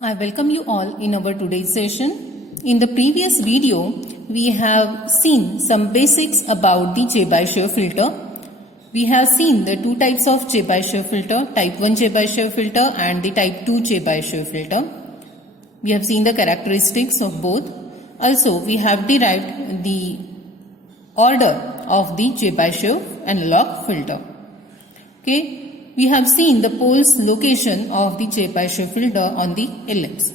I welcome you all in our today's session. In the previous video, we have seen some basics about the Chebyshev filter. We have seen the two types of Chebyshev filter, type 1 Chebyshev filter and the type 2 Chebyshev filter. We have seen the characteristics of both. Also, we have derived the order of the Chebyshev analog filter. Okay. We have seen the poles location of the Chebyshev filter on the ellipse.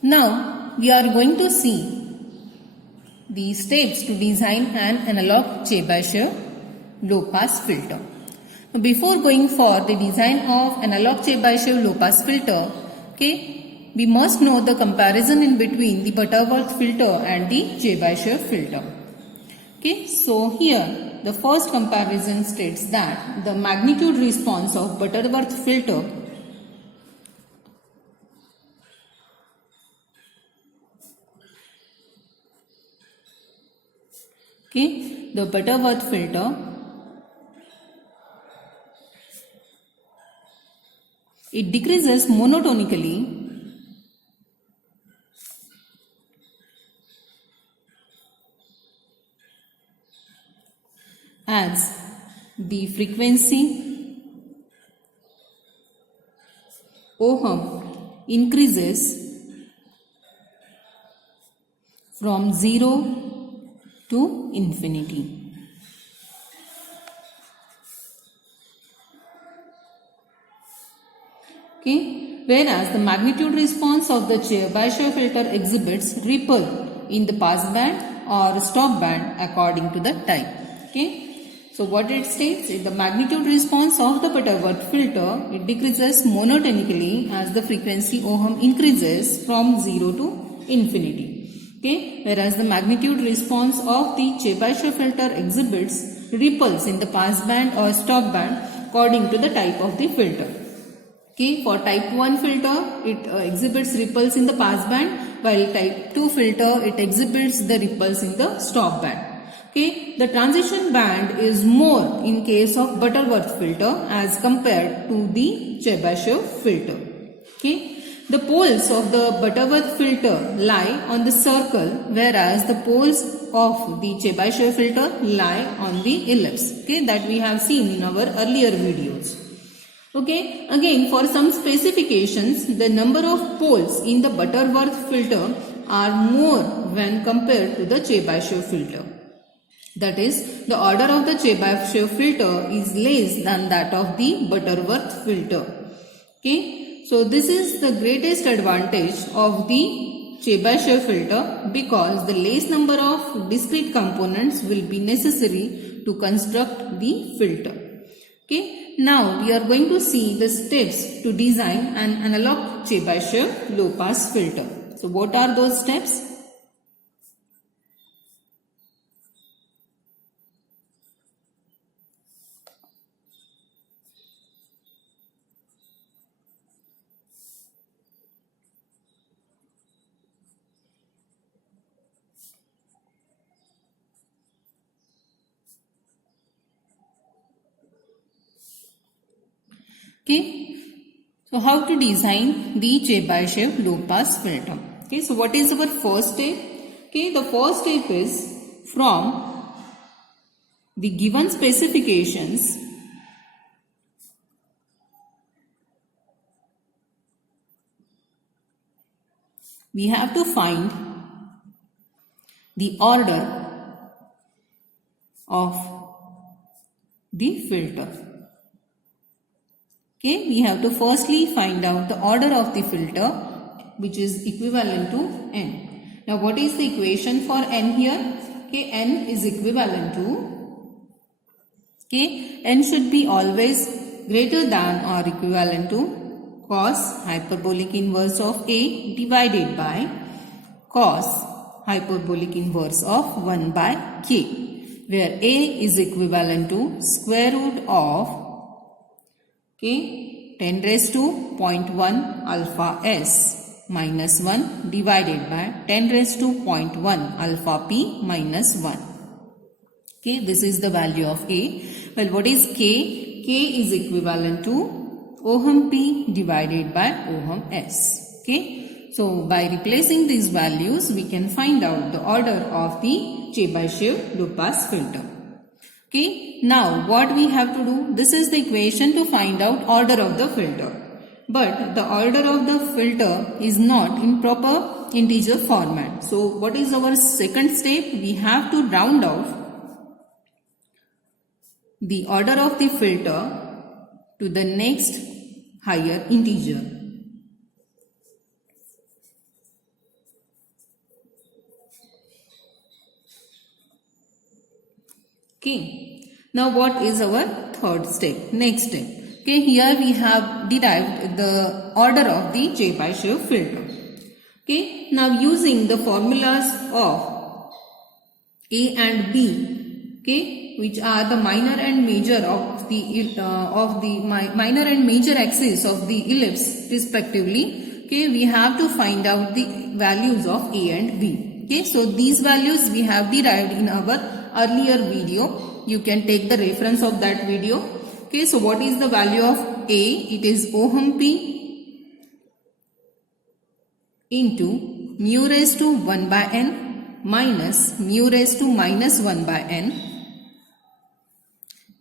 Now we are going to see the steps to design an analog Chebyshev low-pass filter. Now, before going for the design of analog Chebyshev low-pass filter, we must know the comparison in between the Butterworth filter and the Chebyshev filter. So here the first comparison states that the magnitude response of Butterworth filter the Butterworth filter it decreases monotonically as the frequency ohm increases from 0 to infinity. Whereas the magnitude response of the Chebyshev filter exhibits ripple in the passband or stop band according to the type. So what it states is the magnitude response of the Butterworth filter, it decreases monotonically as the frequency ohm increases from 0 to infinity. Whereas the magnitude response of the Chebyshev filter exhibits ripples in the passband or stop band according to the type of the filter. For type 1 filter, it exhibits ripples in the passband, while type 2 filter, it exhibits the ripples in the stop band. The transition band is more in case of Butterworth filter as compared to the Chebyshev filter. The poles of the Butterworth filter lie on the circle, whereas the poles of the Chebyshev filter lie on the ellipse. That we have seen in our earlier videos. Again, for some specifications, the number of poles in the Butterworth filter are more when compared to the Chebyshev filter. That is, the order of the Chebyshev filter is less than that of the Butterworth filter. So this is the greatest advantage of the Chebyshev filter because the less number of discrete components will be necessary to construct the filter. Now we are going to see the steps to design an analog Chebyshev low-pass filter. So what are those steps? So how to design the Chebyshev low-pass filter? So what is our first step? The first step is from the given specifications we have to find the order of the filter. We have to firstly find out the order of the filter, which is equivalent to n. Now what is the equation for n here? N is equivalent to, n should be always greater than or equivalent to cos hyperbolic inverse of a divided by cos hyperbolic inverse of 1 by k, where a is equivalent to square root of 10 raised to 0.1 alpha s minus 1 divided by 10 raised to 0.1 alpha p minus 1. This is the value of a. Well, what is k? K is equivalent to ohm P divided by ohm S. Okay. So by replacing these values, we can find out the order of the Chebyshev Lowpass filter. Okay. Now what we have to do? This is the equation to find out order of the filter. But the order of the filter is not in proper integer format. So what is our second step? We have to round off the order of the filter to the next higher integer. Okay. Now what is our third step? Next step. Okay, here we have derived the order of the Chebyshev filter. Okay, now using the formulas of A and B, okay, which are the minor and major of the minor and major axis of the ellipse respectively. Okay, we have to find out the values of A and B. Okay, so these values we have derived in our earlier video. You can take the reference of that video. Okay, so what is the value of A? It is ohm P into mu raised to 1 by n minus mu raised to minus 1 by n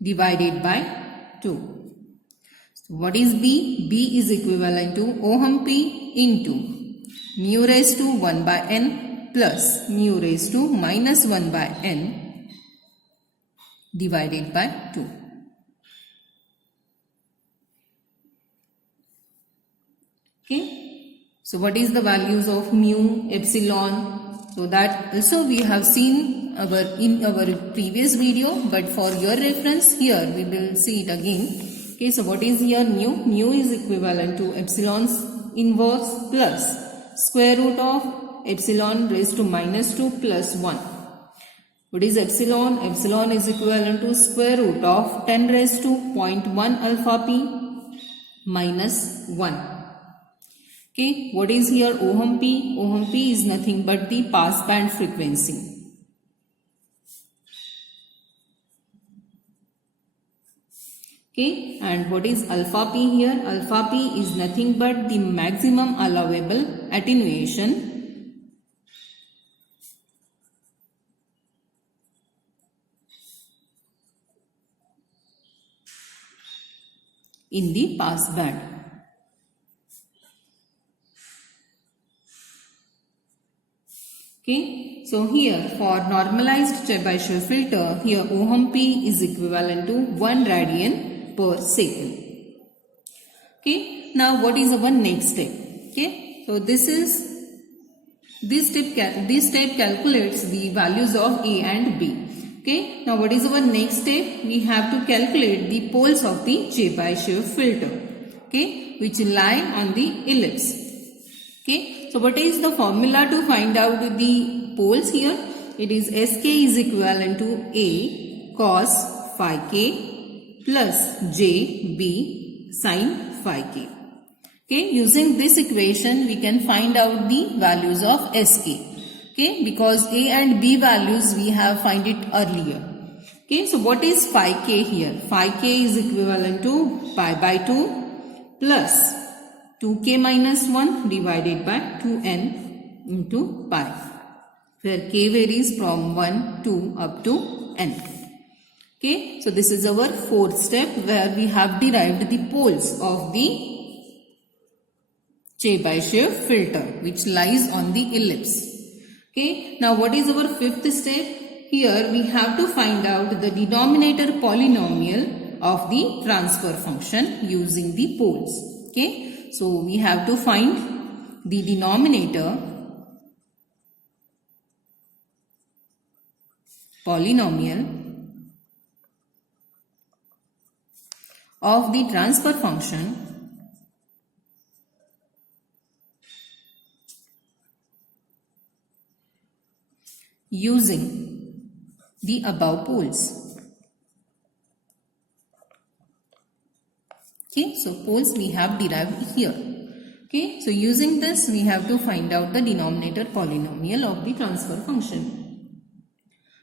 divided by 2. So what is B? B is equivalent to ohm P into mu raised to 1 by n plus mu raised to minus 1 by n divided by 2. Okay. So what is the values of mu, epsilon? So that also we have seen in our previous video, but for your reference here we will see it again. Okay, so what is here mu? Mu is equivalent to epsilon's inverse plus square root of epsilon raised to minus 2 plus 1. What is epsilon? Epsilon is equivalent to square root of 10 raised to 0.1 alpha p minus 1. Okay, what is here ohm P? Ohm P is nothing but the passband frequency. Okay, and what is alpha P here? Alpha P is nothing but the maximum allowable attenuation in the passband. Okay, so here for normalized Chebyshev filter, here ohm P is equivalent to 1 radian per second. Okay, now what is our next step? Okay, so this step calculates the values of A and B. Okay, now what is our next step? We have to calculate the poles of the Chebyshev filter. Okay, which lie on the ellipse. Okay, so what is the formula to find out the poles here? It is Sk is equivalent to A cos phi k plus JB sin phi k. Okay, using this equation we can find out the values of Sk. Okay, because A and B values we have find it earlier. Okay, so what is phi k here? Phi k is equivalent to pi by 2 plus 2k minus 1 divided by 2n into pi, where k varies from 1 to up to n. Okay, so this is our fourth step where we have derived the poles of the Chebyshev filter which lies on the ellipse. Okay, now what is our fifth step? Here we have to find out the denominator polynomial of the transfer function using the poles. Okay. So we have to find the denominator polynomial of the transfer function using the above poles. Okay, so poles we have derived here. Okay, so using this we have to find out the denominator polynomial of the transfer function.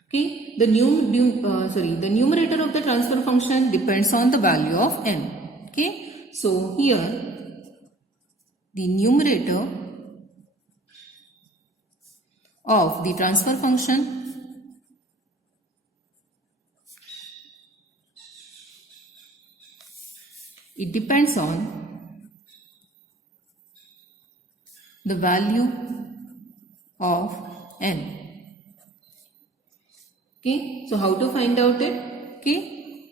Okay, the numerator of the transfer function depends on the value of n. Okay, so here the numerator of the transfer function it depends on the value of n. Okay, so how to find out it? Okay,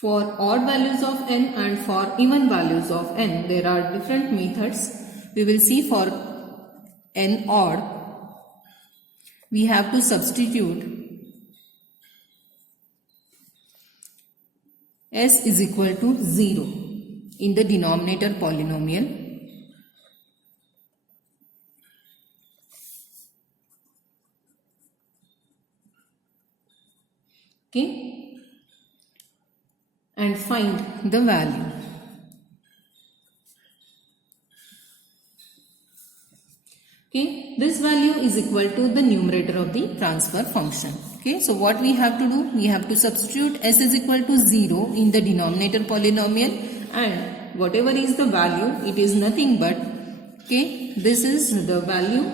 for odd values of n and for even values of n, there are different methods. We will see for n odd, we have to substitute s is equal to 0 in the denominator polynomial. Okay, and find the value. Okay, this value is equal to the numerator of the transfer function. Okay, so what we have to do? We have to substitute s is equal to 0 in the denominator polynomial, and whatever is the value, it is nothing but, okay, this is the value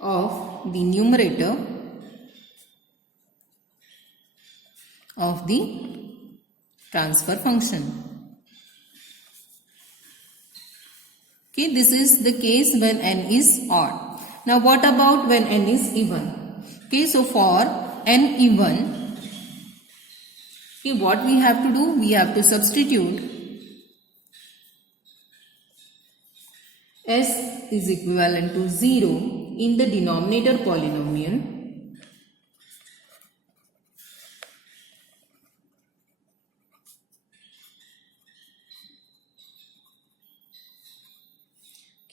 of the numerator of the transfer function. Okay, this is the case when n is odd. Now what about when n is even? Okay, so for n even, okay, what we have to do? We have to substitute s is equivalent to 0 in the denominator polynomial.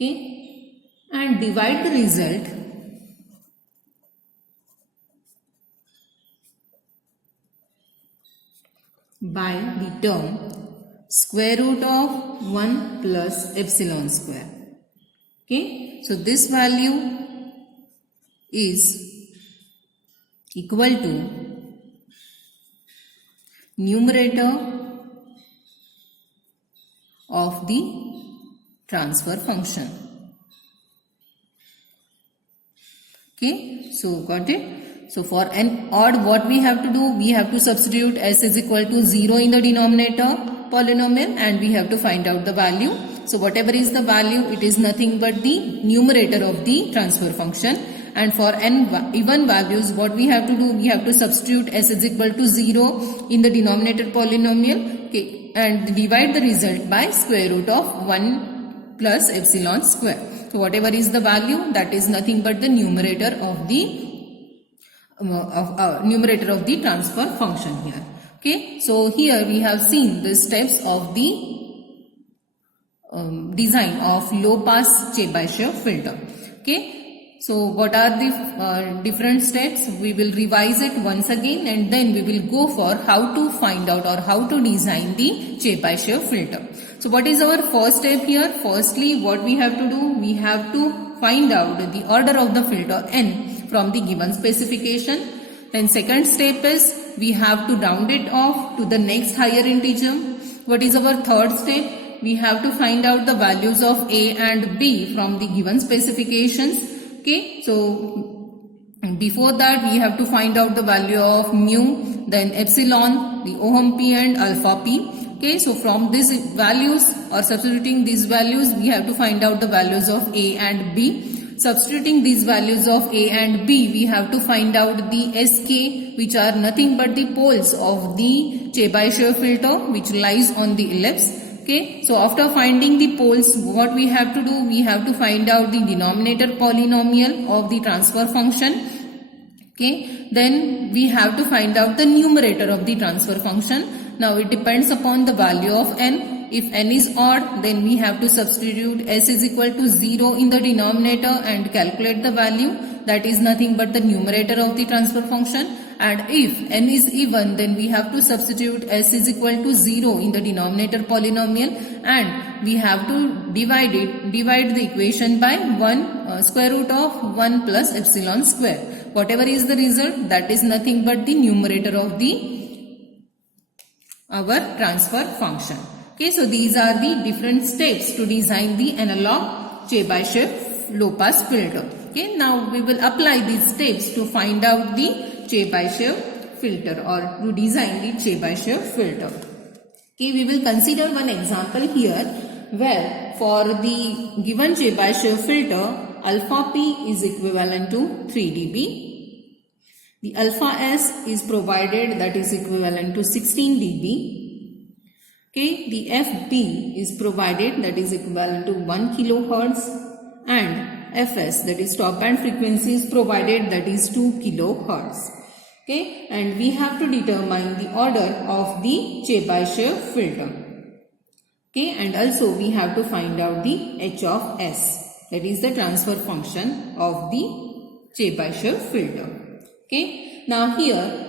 Okay, and divide the result by the term square root of 1 plus epsilon square. Okay, so this value is equal to numerator of the transfer function. Okay, so got it? So for n odd, what we have to do? We have to substitute s is equal to 0 in the denominator polynomial, and we have to find out the value. So whatever is the value, it is nothing but the numerator of the transfer function. And for n even values, what we have to do? We have to substitute s is equal to 0 in the denominator polynomial, okay, and divide the result by square root of 1 plus epsilon square. So whatever is the value, that is nothing but the numerator of the numerator of the transfer function here. Okay, so here we have seen the steps of the design of low pass Chebyshev filter. Okay, so what are the different steps? We will revise it once again, and then we will go for how to find out or how to design the Chebyshev filter. So what is our first step here? Firstly, what we have to do? We have to find out the order of the filter n from the given specification. Then second step is we have to round it off to the next higher integer. What is our third step? We have to find out the values of a and b from the given specifications. Okay, so before that we have to find out the value of mu, then epsilon, the ohm p and alpha p. Okay, so from these values or substituting these values, we have to find out the values of a and b. Substituting these values of a and b, we have to find out the sk, which are nothing but the poles of the Chebyshev filter which lies on the ellipse. Okay, so after finding the poles, what we have to do? We have to find out the denominator polynomial of the transfer function. Okay, then we have to find out the numerator of the transfer function. Now it depends upon the value of n. If n is odd, then we have to substitute s is equal to 0 in the denominator and calculate the value. That is nothing but the numerator of the transfer function. And if n is even, then we have to substitute s is equal to 0 in the denominator polynomial, and we have to divide the equation by 1 square root of 1 plus epsilon square. Whatever is the result, that is nothing but the numerator of the our transfer function. Okay, so these are the different steps to design the analog Chebyshev low-pass filter. Okay, now we will apply these steps to find out the Chebyshev filter or to design the Chebyshev filter. Okay, we will consider one example here where for the given Chebyshev filter, alpha P is equivalent to 3 dB. The alpha S is provided, that is equivalent to 16 dB. Okay, the FB is provided, that is equivalent to 1 kilohertz, and Fs, that is stop band frequency, is provided, that is 2 kilohertz. Okay, and we have to determine the order of the Chebyshev filter. Okay, and also we have to find out the H of S, that is the transfer function of the Chebyshev filter. Okay, now here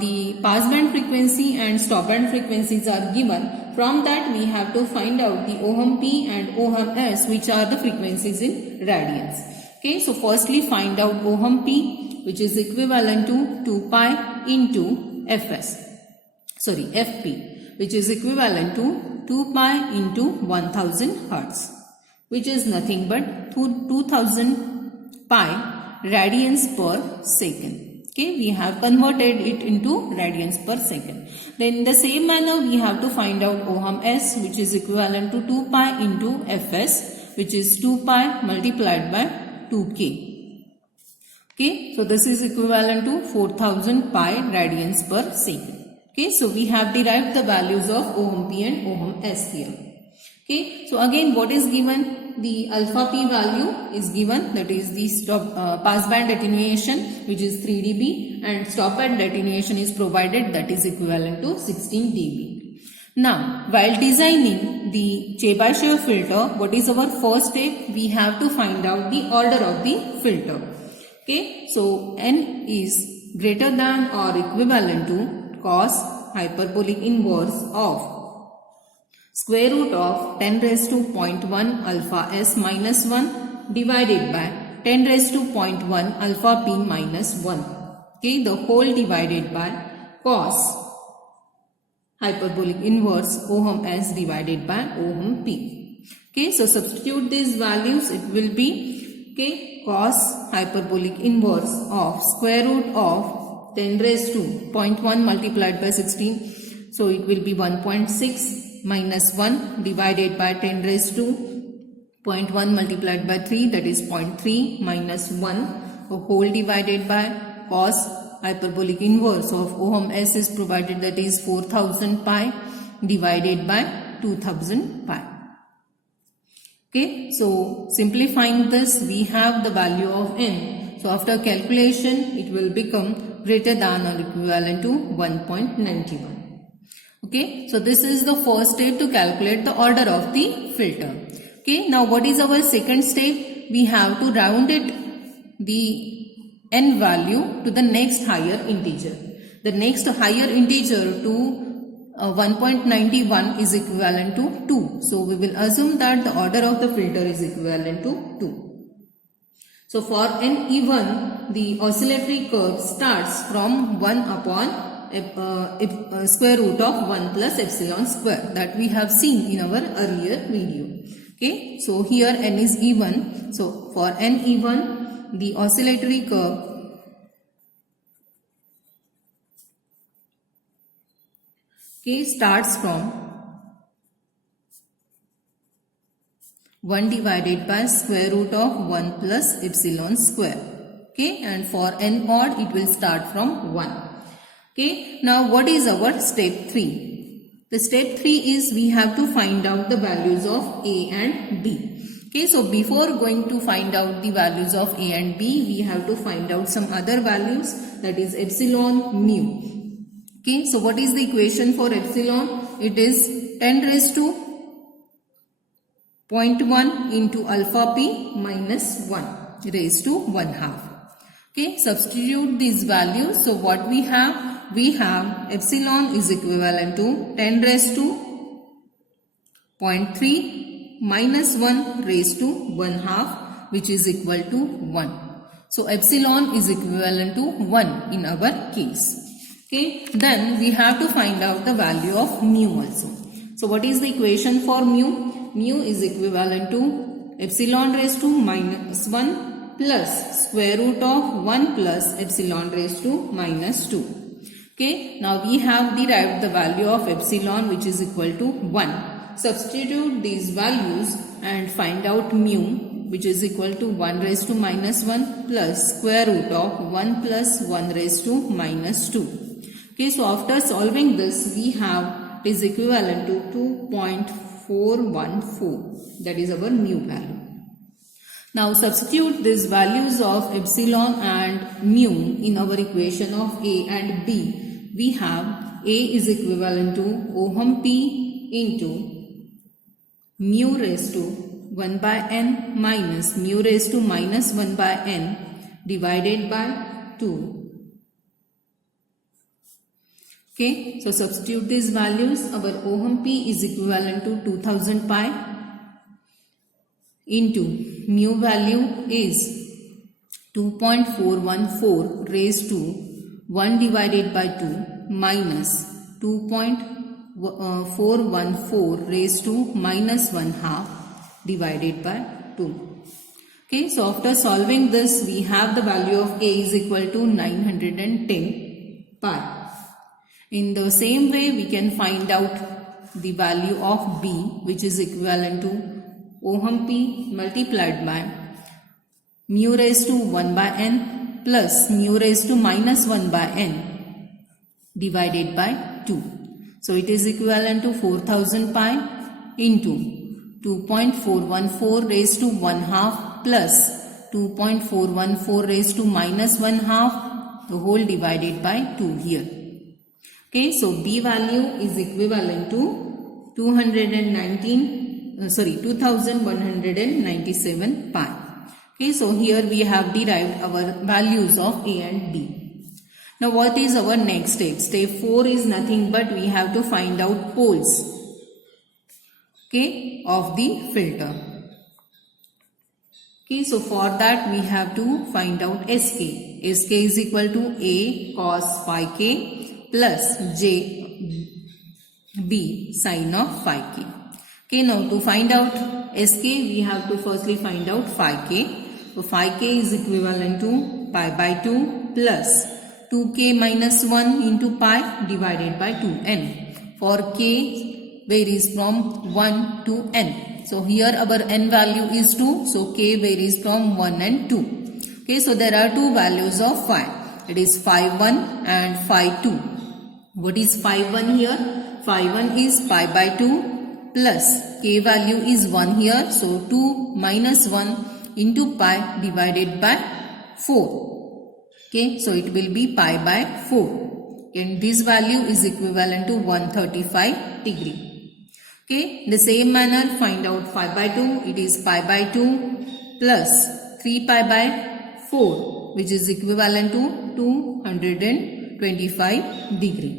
the passband frequency and stop band frequencies are given. From that we have to find out the ohm P and ohm S, which are the frequencies in radians. Okay, so firstly find out ohm P, which is equivalent to 2 pi into FP, which is equivalent to 2 pi into 1000 Hertz, which is nothing but 2000 pi radians per second. Okay, we have converted it into radians per second. Then in the same manner we have to find out ohm S, which is equivalent to 2 pi into Fs, which is 2 pi multiplied by 2k. Okay, so this is equivalent to 4000 pi radians per second. Okay, so we have derived the values of ohm P and ohm S here. Okay, so again what is given? The alpha P value is given, that is the passband attenuation, which is 3 dB, and stop band attenuation is provided, that is equivalent to 16 dB. Now, while designing the Chebyshev filter, what is our first step? We have to find out the order of the filter. Okay, so N is greater than or equivalent to cos hyperbolic inverse of square root of 10 raised to 0.1 alpha S minus 1 divided by 10 raised to 0.1 alpha P minus 1. Okay, the whole divided by cos hyperbolic inverse ohm S divided by ohm P. Okay, so substitute these values, it will be cos hyperbolic inverse of square root of 10 raised to 0.1 multiplied by 16. So it will be 1.6 minus 1 divided by 10 raised to 0.1 multiplied by 3, that is 0.3 minus 1, the whole divided by cos hyperbolic inverse of ohm S is provided, that is 4000 pi divided by 2000 pi. Okay, so simplifying this, we have the value of N. So after calculation it will become greater than or equivalent to 1.91. Okay, so this is the first step to calculate the order of the filter. Okay, now what is our second step? We have to round it, the N value, to the next higher integer. The next higher integer to 1.91 is equivalent to 2. So we will assume that the order of the filter is equivalent to 2. So for N even, the oscillatory curve starts from 1 upon square root of 1 plus epsilon square, that we have seen in our earlier video. Okay, so here N is even. So for N even, the oscillatory curve starts from 1 divided by square root of 1 plus epsilon square. Okay, and for N odd it will start from 1. Okay, now what is our step 3? The step 3 is we have to find out the values of A and B. Okay, so before going to find out the values of A and B, we have to find out some other values, that is epsilon, mu. Okay, so what is the equation for epsilon? It is 10 raised to 0.1 into alpha P minus 1 raised to 1/2. Okay, substitute these values. So what we have? We have epsilon is equivalent to 10 raised to 0.3 minus 1 raised to 1/2, which is equal to 1. So epsilon is equivalent to 1 in our case. Okay, then we have to find out the value of mu also. So what is the equation for mu? Mu is equivalent to epsilon raised to minus 1 plus square root of 1 plus epsilon raised to minus 2. Okay, now we have derived the value of epsilon, which is equal to 1. Substitute these values and find out mu, which is equal to 1 raised to minus 1 plus square root of 1 plus 1 raised to minus 2. Okay, so after solving this, we have it is equivalent to 2.414. That is our mu value. Now substitute these values of epsilon and mu in our equation of A and B. We have A is equivalent to ohm P into mu raised to 1 by n minus mu raised to minus 1 by n divided by 2. Okay, so substitute these values. Our ohm P is equivalent to 2000 pi into mu value is 2.414 raised to 1 divided by 2 minus 2.414 raised to minus 1 half divided by 2. Okay, so after solving this, we have the value of A is equal to 910 pi. In the same way, we can find out the value of B, which is equivalent to ohm P multiplied by mu raised to 1 by n plus mu raised to minus 1 by n divided by 2. So it is equivalent to 4000 pi into 2.414 raised to 1 half plus 2.414 raised to minus 1 half, the whole divided by 2 here. Okay, so B value is equivalent to 2197 pi. Okay, so here we have derived our values of A and B. Now what is our next step? Step 4 is nothing but we have to find out poles, okay, of the filter. Okay, so for that we have to find out SK. SK is equal to A cos phi k plus JB sin of phi k. Okay, now to find out SK, we have to firstly find out phi k. So phi k is equivalent to pi by 2 plus 2k minus 1 into pi divided by 2n. For k varies from 1 to n. So here our n value is 2. So k varies from 1 and 2. Okay, so there are two values of phi. It is phi 1 and phi 2. What is phi 1 here? Phi 1 is pi by 2 plus k value is 1 here. So 2 minus 1 into pi divided by 4. Okay, so it will be pi by 4. And this value is equivalent to 135 degree. Okay, in the same manner find out phi by 2. It is pi by 2 plus 3 pi by 4, which is equivalent to 225 degree.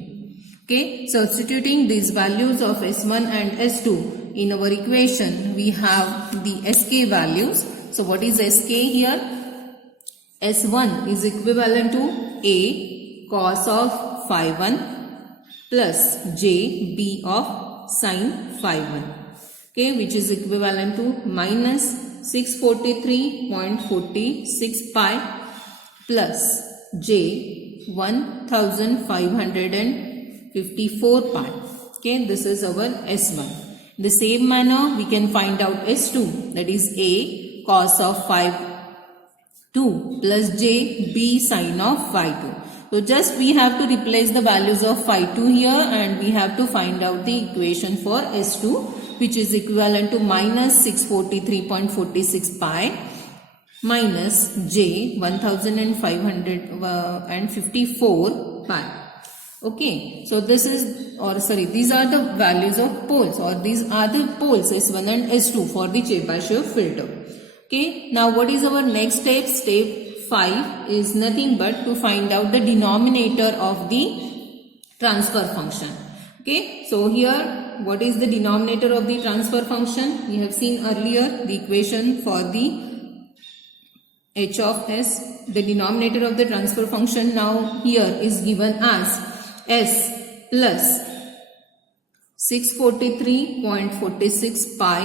Okay, substituting these values of S1 and S2 in our equation, we have the SK values. So what is SK here? S1 is equivalent to A cos of phi 1 plus J B of sin phi 1. Okay, which is equivalent to minus 643.46 pi plus J 1554 pi. Okay, this is our S1. In the same manner, we can find out S2, that is A cos of phi 2 plus J B sin of phi 2. So just we have to replace the values of phi 2 here and we have to find out the equation for S2, which is equivalent to minus 643.46 pi minus J 1554 pi. Okay, so this is, these are the values of poles, or these are the poles S1 and S2 for the Chebyshev filter. Okay, now what is our next step? Step 5 is nothing but to find out the denominator of the transfer function. Okay, so here what is the denominator of the transfer function? We have seen earlier the equation for the h of s. The denominator of the transfer function now here is given as S plus 643.46 pi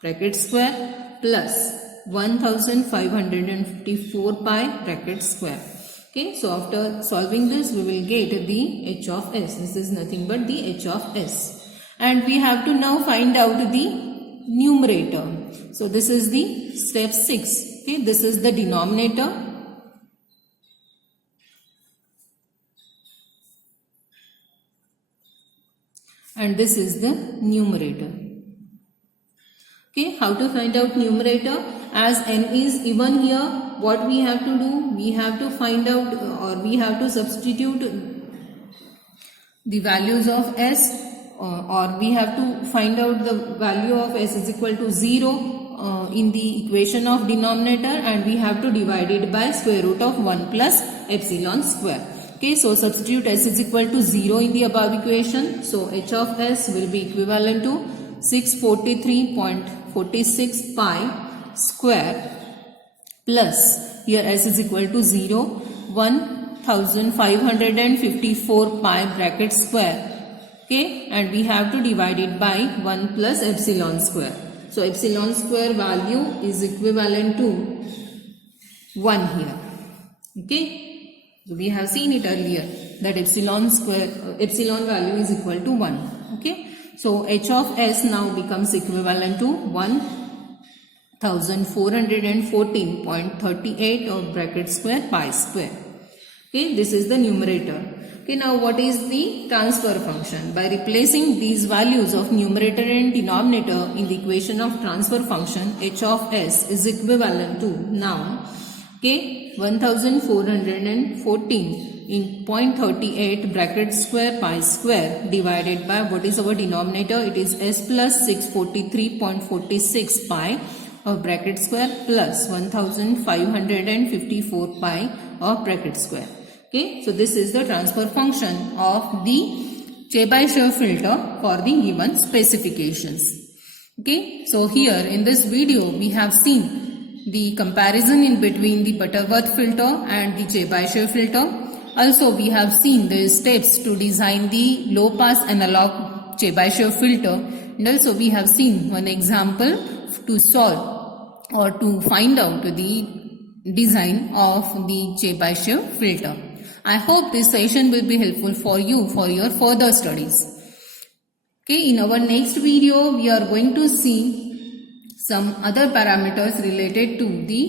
bracket square plus 1554 pi bracket square. Okay, so after solving this, we will get the h of s. This is nothing but the h of s. And we have to now find out the numerator. So this is the step 6. Okay, this is the denominator. And this is the numerator. Okay, how to find out numerator? As n is even here, what we have to do? We have to find out or we have to substitute the values of s or we have to find out the value of s is equal to 0 in the equation of denominator, and we have to divide it by square root of 1 plus epsilon square. Okay, so substitute s is equal to 0 in the above equation. So h of s will be equivalent to 643.46 pi square plus, here s is equal to 0, 1554 pi bracket square. Okay, and we have to divide it by 1 plus epsilon square. So epsilon square value is equivalent to 1 here. Okay, so we have seen it earlier that epsilon value is equal to 1. Okay, so h of s now becomes equivalent to 1414.38 of bracket square pi square. Okay, this is the numerator. Okay, now what is the transfer function? By replacing these values of numerator and denominator in the equation of transfer function, h of s is equivalent to now, okay, 1414 in 0.38 bracket square pi square divided by, what is our denominator? It is s plus 643.46 pi of bracket square plus 1554 pi of bracket square. Okay, so this is the transfer function of the Chebyshev filter for the given specifications. Okay, so here in this video we have seen the comparison in between the Butterworth filter and the Chebyshev filter. Also we have seen the steps to design the low pass analog Chebyshev filter, and also we have seen one example to solve or to find out the design of the Chebyshev filter. I hope this session will be helpful for you for your further studies. Okay, in our next video we are going to see some other parameters related to the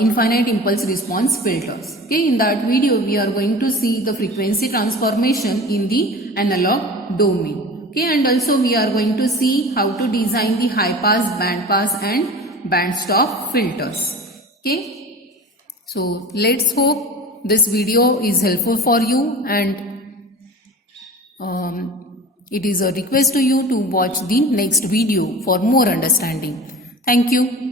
infinite impulse response filters. Okay, in that video we are going to see the frequency transformation in the analog domain. Okay, and also we are going to see how to design the high pass, band pass and band stop filters. Okay, so let's hope this video is helpful for you, and it is a request to you to watch the next video for more understanding. Thank you.